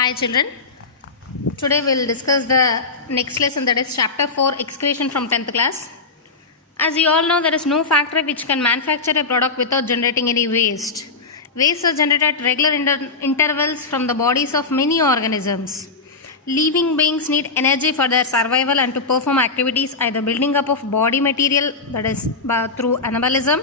Hi children, today we will discuss the next lesson, that is chapter 4, excretion from 10th class. As you all know, there is no factory which can manufacture a product without generating any waste. Waste are generated at regular intervals from the bodies of many organisms. Living beings need energy for their survival and to perform activities, either building up of body material, that is through anabolism,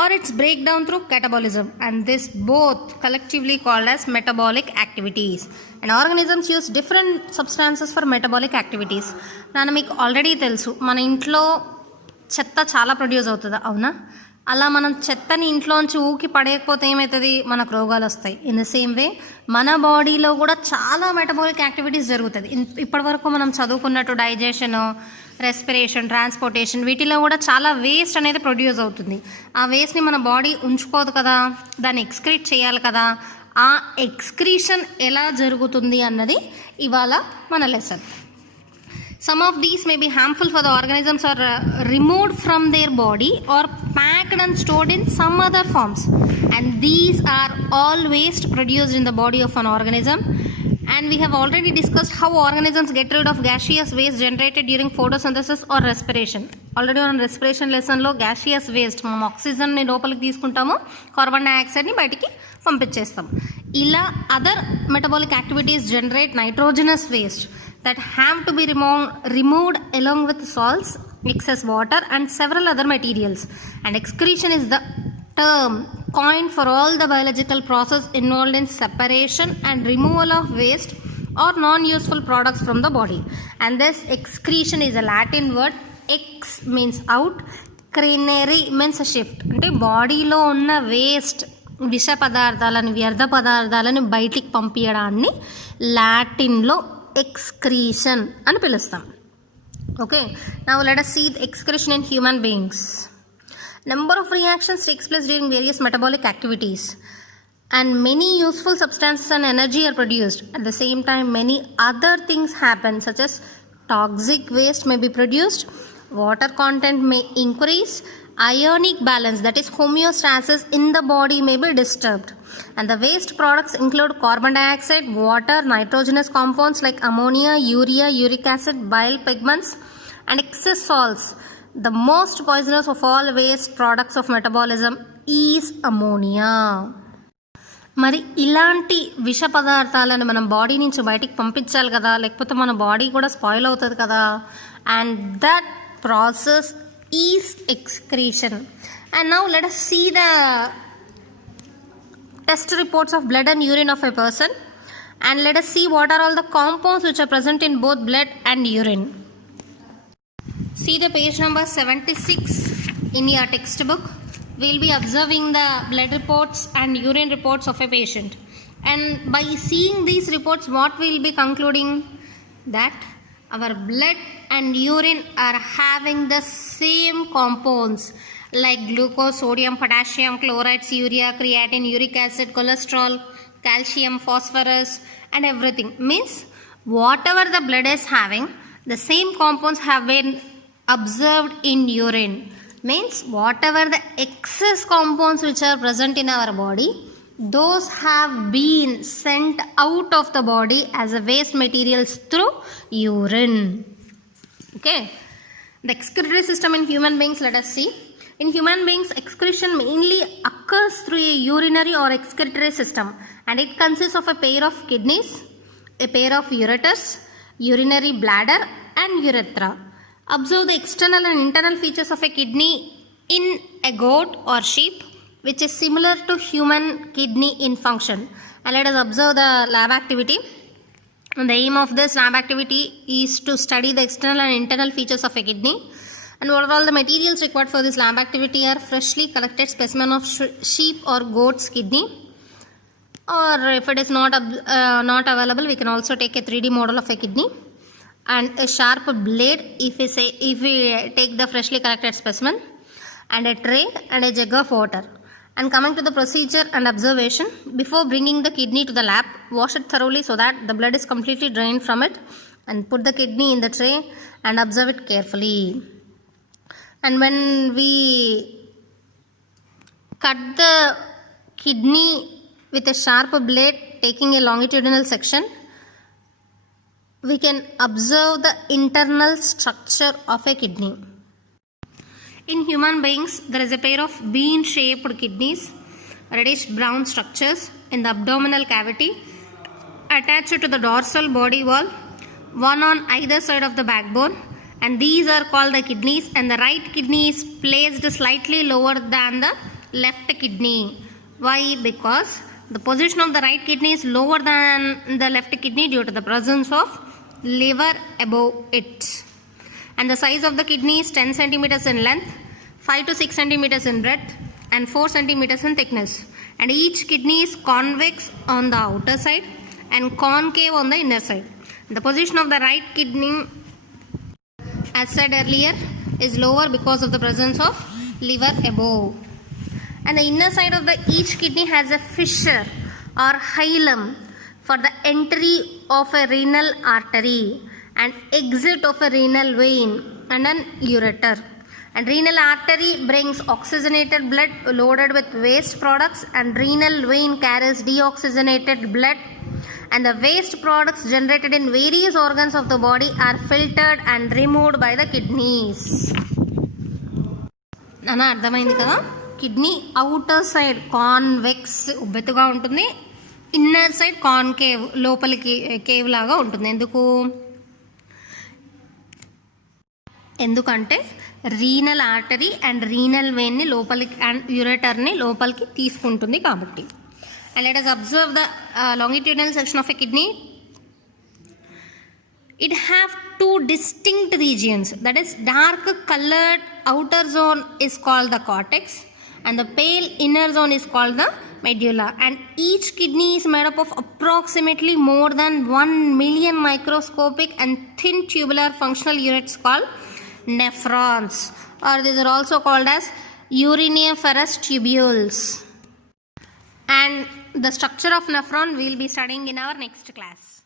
or its breakdown through catabolism, and this both collectively called as metabolic activities. And organisms use different substances for metabolic activities. నాన్న మీకు already తెలుసు, మన ఇంట్లో చెత్త చాలా produce అవుతుంది, అవునా? అలా మనం చెత్తని ఇంట్లోంచి ఊకి పడేయకపోతే ఏమవుతుంది? మనకు రోగాలు వస్తాయి. ఇన్ ద సేమ్ వే మన బాడీలో కూడా చాలా మెటబాలిక్ యాక్టివిటీస్ జరుగుతుంది. ఇప్పటివరకు మనం చదువుకున్నట్టు డైజెషను, రెస్పిరేషన్, ట్రాన్స్పోర్టేషన్, వీటిలో కూడా చాలా వేస్ట్ అనేది ప్రొడ్యూస్ అవుతుంది. ఆ వేస్ట్ని మన బాడీ ఉంచుకోదు కదా, దాన్ని ఎక్స్క్రీట్ చేయాలి కదా. ఆ ఎక్స్క్రీషన్ ఎలా జరుగుతుంది అన్నది ఇవాళ మన lesson. Some of these may be harmful for the organisms or removed from their body or packed and stored in some other forms. And these are all waste produced in the body of an organism. And we have already discussed how organisms get rid of gaseous waste generated during photosynthesis or respiration. Already on respiration lesson lo gaseous waste మనం oxygen ని లోపలికి తీసుకుంటాము, carbon dioxide ని బయటికి పంపించేస్తాం. ఇలా other metabolic activities generate nitrogenous waste that have to be removed along with salts, excess water and several other materials. And excretion is the term coined for all the biological process involved in separation and removal of waste or non-useful products from the body. And this excretion is a Latin word. Ex means out, crenere means a shift. అంటే బాడీలో ఉన్న waste, విష పదార్థాలను, వ్యర్థ పదార్థాలను బయటికి పంపించడాన్ని లాటిన్లో excretion అని పిలుస్తాం. Okay, now let us see the excretion in human beings. Number of reactions takes place during various metabolic activities, and many useful substances and energy are produced. At the same time, many other things happen, such as toxic waste may be produced, water content may increase, ionic balance, that is homeostasis in the body, may be disturbed. And the waste products include carbon dioxide, water, nitrogenous compounds like ammonia, urea, uric acid, bile pigments, and excess salts. The most poisonous of all waste products of metabolism is ammonia. మరి ఇలాంటి విష పదార్థాలను మనం body నుంచి బయటికి పంపించాలి కదా, లేకపోతే మన బాడీ కూడా స్పాయిల్ అవుతుంది కదా. And that process is excretion. And now let us see the test reports of blood and urine of a person, and let us see what are all the compounds which are present in both blood and urine. See the page number 76 in your textbook. We will be observing the blood reports and urine reports of a patient, and by seeing these reports, what we will be concluding? That our blood and urine are having the same compounds like glucose, sodium, potassium, chlorides, urea, creatine, uric acid, cholesterol, calcium, phosphorus, and everything. Means whatever the blood is having, the same compounds have been observed in urine. Means whatever the excess compounds which are present in our body, those have been sent out of the body as a waste materials through urine. Okay, the excretory system in human beings, let us see. In human beings, excretion mainly occurs through a urinary or excretory system, and it consists of a pair of kidneys, a pair of ureters, urinary bladder, and urethra. Observe the external and internal features of a kidney in a goat or sheep, which is similar to human kidney in function. And let us observe the lab activity. And the aim of this lab activity is to study the external and internal features of a kidney. And what are all the materials required for this lab activity are freshly collected specimen of sheep or goat's kidney, or if it is not available, we can also take a 3D model of a kidney, and a sharp blade if we take the freshly collected specimen, and a tray and a jug of water. And coming to the procedure and observation, before bringing the kidney to the lab, wash it thoroughly so that the blood is completely drained from it, and put the kidney in the tray and observe it carefully. And when we cut the kidney with a sharp blade taking a longitudinal section, we can observe the internal structure of a kidney. In human beings, there is a pair of bean-shaped kidneys, reddish brown structures in the abdominal cavity attached to the dorsal body wall, one on either side of the backbone, and these are called the kidneys, and the right kidney is placed slightly lower than the left kidney. Why? Because the position of the right kidney is lower than the left kidney due to the presence of liver above it. And the size of the kidney is 10 centimeters in length, 5 to 6 centimeters in breadth, and 4 centimeters in thickness. And each kidney is convex on the outer side and concave on the inner side. The position of the right kidney, as said earlier, is lower because of the presence of liver above. And the inner side of each kidney has a fissure or hilum for the entry of a renal artery and exit of a renal vein and an ureter. And renal artery brings oxygenated blood loaded with waste products, and renal vein carries deoxygenated blood, and the waste products generated in various organs of the body are filtered and removed by the kidneys. Nana అర్థమైంది కదా? Kidney outer side convex ఉబ్బెత్తుగా ఉంటుంది, inner side concave లోపలికి cave లాగా ఉంటుంది. ఎందుకంటే renal artery and renal వెయిన్ని లోపలికి and యూరెటర్ని లోపలికి తీసుకుంటుంది కాబట్టి. And let us observe the longitudinal section of a kidney. It have two distinct regions, that is dark colored outer zone is called the cortex and the pale inner zone is called the medulla, and each kidney is made up of approximately more than 1 million microscopic and thin tubular functional units called nephrons, or these are also called as uriniferous tubules. And the structure of nephron we will be studying in our next class.